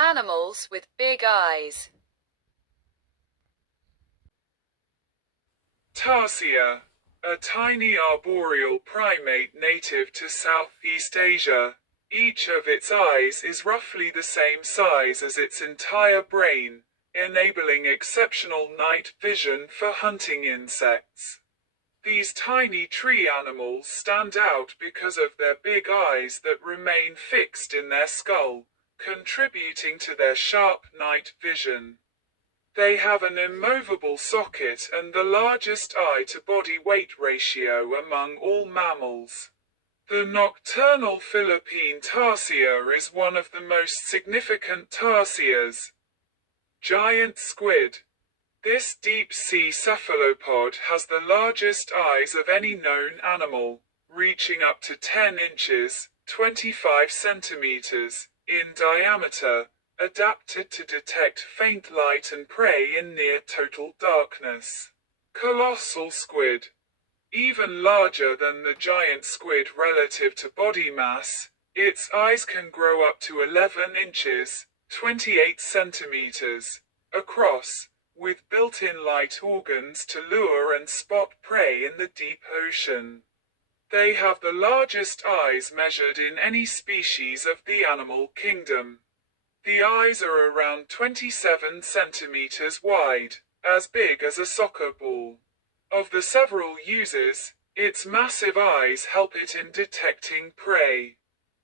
Animals with big eyes. Tarsier, a tiny arboreal primate native to Southeast Asia. Each of its eyes is roughly the same size as its entire brain, enabling exceptional night vision for hunting insects. These tiny tree animals stand out because of their big eyes that remain fixed in their skull, contributing to their sharp night vision. They have an immovable socket and the largest eye-to-body weight ratio among all mammals. The nocturnal Philippine tarsier is one of the most significant tarsiers. Giant squid. This deep-sea cephalopod has the largest eyes of any known animal, reaching up to 10 inches, 25 centimeters, in diameter, adapted to detect faint light and prey in near total darkness. Colossal squid. Even larger than the giant squid relative to body mass, its eyes can grow up to 11 inches, 28 centimeters, across, with built-in light organs to lure and spot prey in the deep ocean. They have the largest eyes measured in any species of the animal kingdom. The eyes are around 27 centimeters wide, as big as a soccer ball. Of the several uses, its massive eyes help it in detecting prey.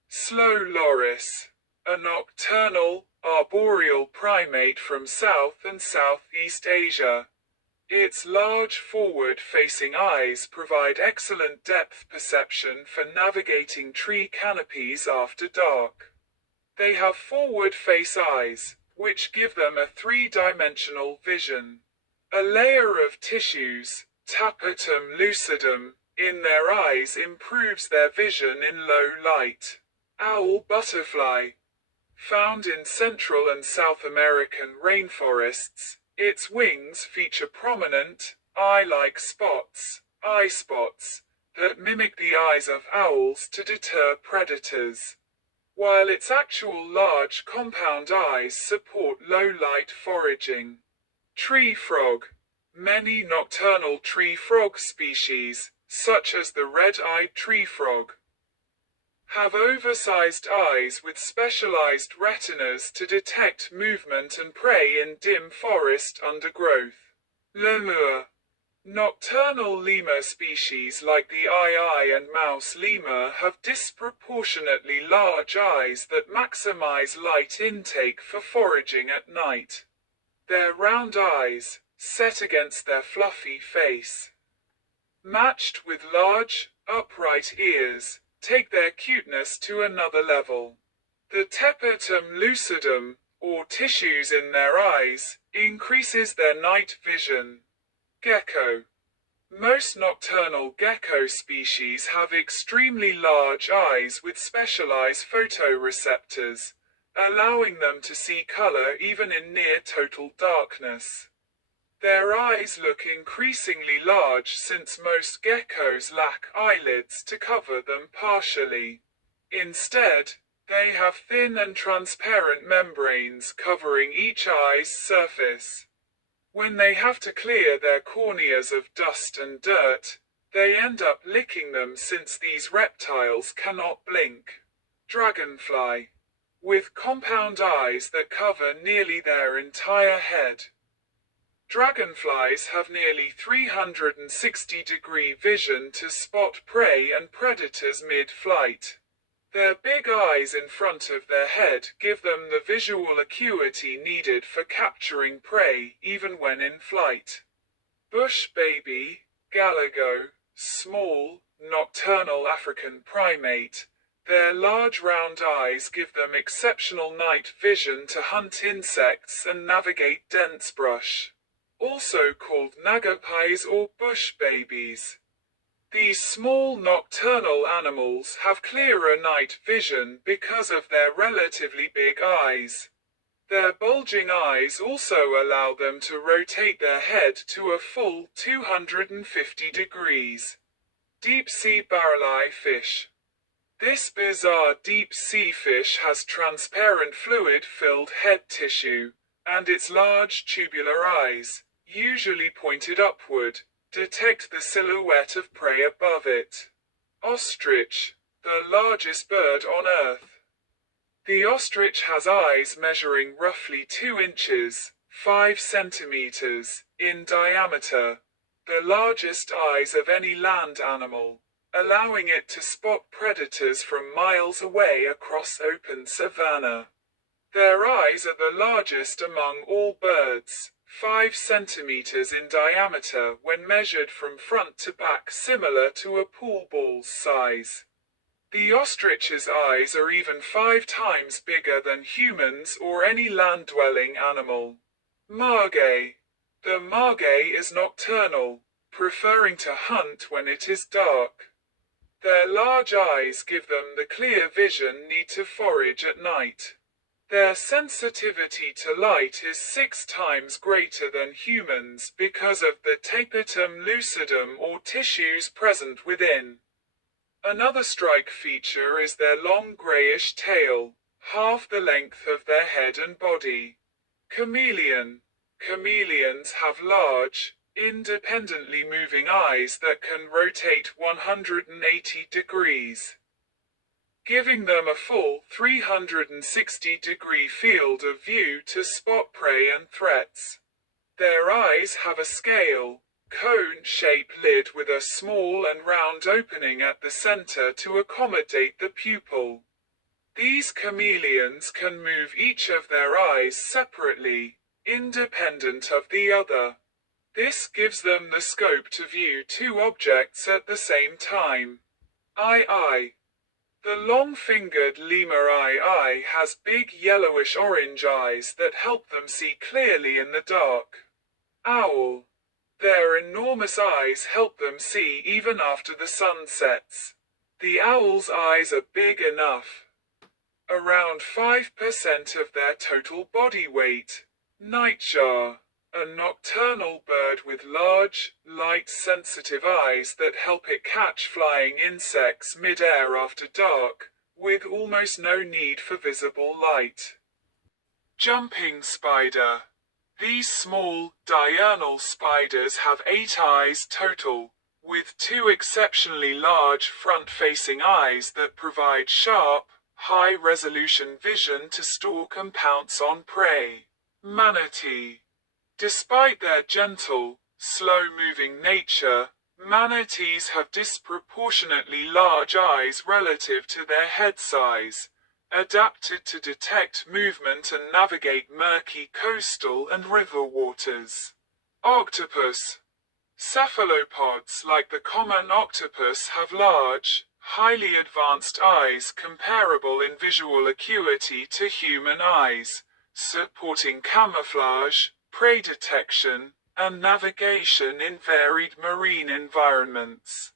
Slow loris, a nocturnal, arboreal primate from South and Southeast Asia. Its large forward-facing eyes provide excellent depth perception for navigating tree canopies after dark. They have forward-face eyes, which give them a three-dimensional vision. A layer of tissues, tapetum lucidum, in their eyes improves their vision in low light. Owl butterfly. Found in Central and South American rainforests, its wings feature prominent, eye-like spots, eye spots, that mimic the eyes of owls to deter predators. While its actual large compound eyes support low-light foraging. Tree frog. Many nocturnal tree frog species, such as the red-eyed tree frog, have oversized eyes with specialized retinas to detect movement and prey in dim forest undergrowth. Lemur. Nocturnal lemur species like the aye-aye and mouse lemur have disproportionately large eyes that maximize light intake for foraging at night. Their round eyes, set against their fluffy face, matched with large, upright ears, take their cuteness to another level. The tapetum lucidum, or tissues in their eyes, increases their night vision. Gecko. Most nocturnal gecko species have extremely large eyes with specialized photoreceptors, allowing them to see color even in near total darkness. Their eyes look increasingly large since most geckos lack eyelids to cover them partially. Instead, they have thin and transparent membranes covering each eye's surface. When they have to clear their corneas of dust and dirt, they end up licking them since these reptiles cannot blink. Dragonfly. With compound eyes that cover nearly their entire head. Dragonflies have nearly 360-degree vision to spot prey and predators mid-flight. Their big eyes in front of their head give them the visual acuity needed for capturing prey even when in flight. Bush baby, Galago, small, nocturnal African primate. Their large round eyes give them exceptional night vision to hunt insects and navigate dense brush. Also called nagapais or bush babies. These small nocturnal animals have clearer night vision because of their relatively big eyes. Their bulging eyes also allow them to rotate their head to a full 250 degrees. Deep-sea barrel-eye fish. This bizarre deep-sea fish has transparent fluid-filled head tissue, and its large tubular eyes, usually pointed upward, detect the silhouette of prey above it. Ostrich, the largest bird on Earth. The ostrich has eyes measuring roughly 2 inches, 5 centimeters, in diameter, the largest eyes of any land animal, allowing it to spot predators from miles away across open savanna. Their eyes are the largest among all birds, 5 centimeters in diameter when measured from front to back, similar to a pool ball's size. The ostrich's eyes are even 5 times bigger than humans or any land-dwelling animal. Margay. The margay is nocturnal, preferring to hunt when it is dark. Their large eyes give them the clear vision need to forage at night. Their sensitivity to light is 6 times greater than humans because of the tapetum lucidum or tissues present within. Another strike feature is their long grayish tail, half the length of their head and body. Chameleon. Chameleons have large, independently moving eyes that can rotate 180 degrees, giving them a full 360-degree field of view to spot prey and threats. Their eyes have a scale, cone-shaped lid with a small and round opening at the center to accommodate the pupil. These chameleons can move each of their eyes separately, independent of the other. This gives them the scope to view 2 objects at the same time. Eye. The long-fingered lemur eye has big yellowish-orange eyes that help them see clearly in the dark. Owl. Their enormous eyes help them see even after the sun sets. The owl's eyes are big enough, around 5% of their total body weight. Nightjar. A nocturnal bird with large, light-sensitive eyes that help it catch flying insects mid-air after dark, with almost no need for visible light. Jumping spider. These small, diurnal spiders have 8 eyes total, with 2 exceptionally large front-facing eyes that provide sharp, high-resolution vision to stalk and pounce on prey. Manatee. Despite their gentle, slow-moving nature, manatees have disproportionately large eyes relative to their head size, adapted to detect movement and navigate murky coastal and river waters. Octopus. Cephalopods like the common octopus have large, highly advanced eyes comparable in visual acuity to human eyes, supporting camouflage, prey detection, and navigation in varied marine environments.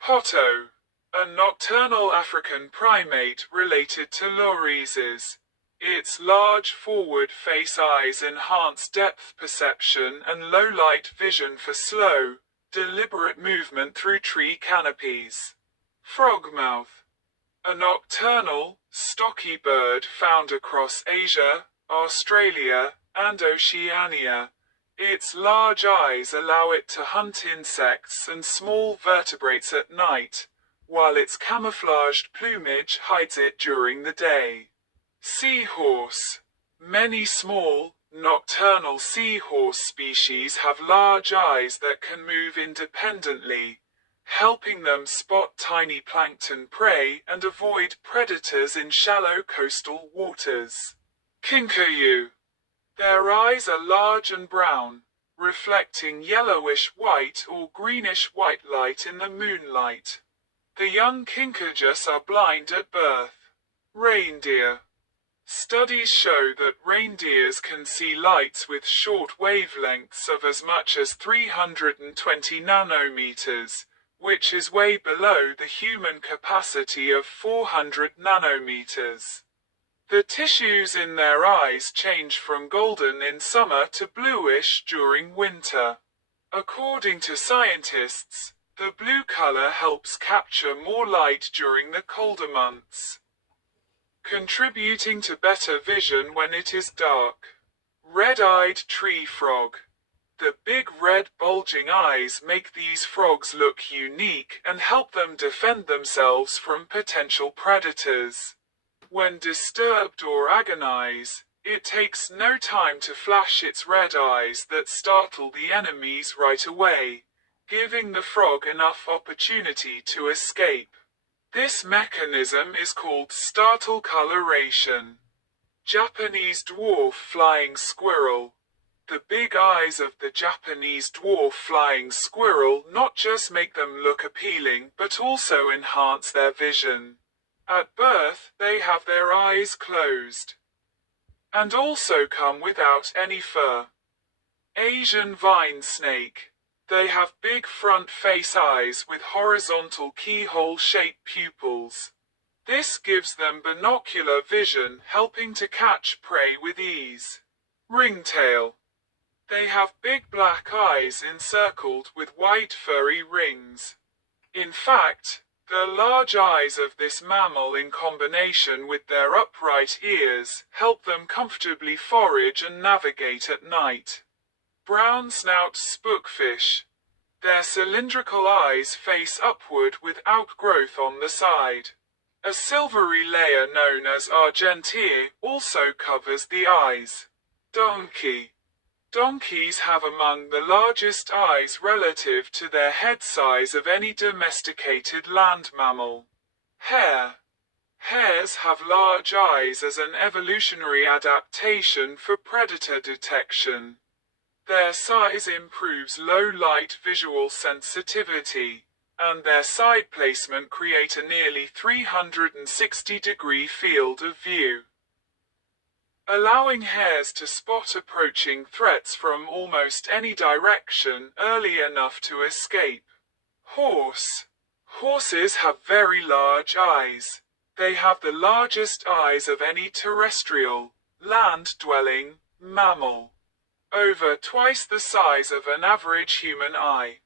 Potto. A nocturnal African primate related to lorises. Its large forward face eyes enhance depth perception and low-light vision for slow, deliberate movement through tree canopies. Frogmouth. A nocturnal, stocky bird found across Asia, Australia, and Oceania. Its large eyes allow it to hunt insects and small vertebrates at night, while its camouflaged plumage hides it during the day. Seahorse. Many small, nocturnal seahorse species have large eyes that can move independently, helping them spot tiny plankton prey and avoid predators in shallow coastal waters. Kinkajou. Their eyes are large and brown, reflecting yellowish-white or greenish-white light in the moonlight. The young kinkajous are blind at birth. Reindeer. Studies show that reindeers can see lights with short wavelengths of as much as 320 nanometers, which is way below the human capacity of 400 nanometers. The tissues in their eyes change from golden in summer to bluish during winter. According to scientists, The blue color helps capture more light during the colder months, contributing to better vision when it is dark. Red-eyed tree frog. The big red bulging eyes make these frogs look unique and help them defend themselves from potential predators. When disturbed or agonize, it takes no time to flash its red eyes that startle the enemies right away, giving the frog enough opportunity to escape. This mechanism is called startle coloration. Japanese dwarf flying squirrel. The big eyes of the Japanese dwarf flying squirrel not just make them look appealing but also enhance their vision. At birth, they have their eyes closed, and also come without any fur. Asian vine snake. They have big front face eyes with horizontal keyhole-shaped pupils. This gives them binocular vision, helping to catch prey with ease. Ringtail. They have big black eyes encircled with white furry rings. In fact, the large eyes of this mammal in combination with their upright ears help them comfortably forage and navigate at night. Brown snout spookfish. Their cylindrical eyes face upward with outgrowth on the side. A silvery layer known as argentier also covers the eyes. Donkey. Donkeys have among the largest eyes relative to their head size of any domesticated land mammal. Hare. Hares have large eyes as an evolutionary adaptation for predator detection. Their size improves low-light visual sensitivity, and their side placement create a nearly 360-degree field of view, allowing hares to spot approaching threats from almost any direction early enough to escape. Horse. Horses have very large eyes. They have the largest eyes of any terrestrial, land-dwelling mammal, over twice the size of an average human eye.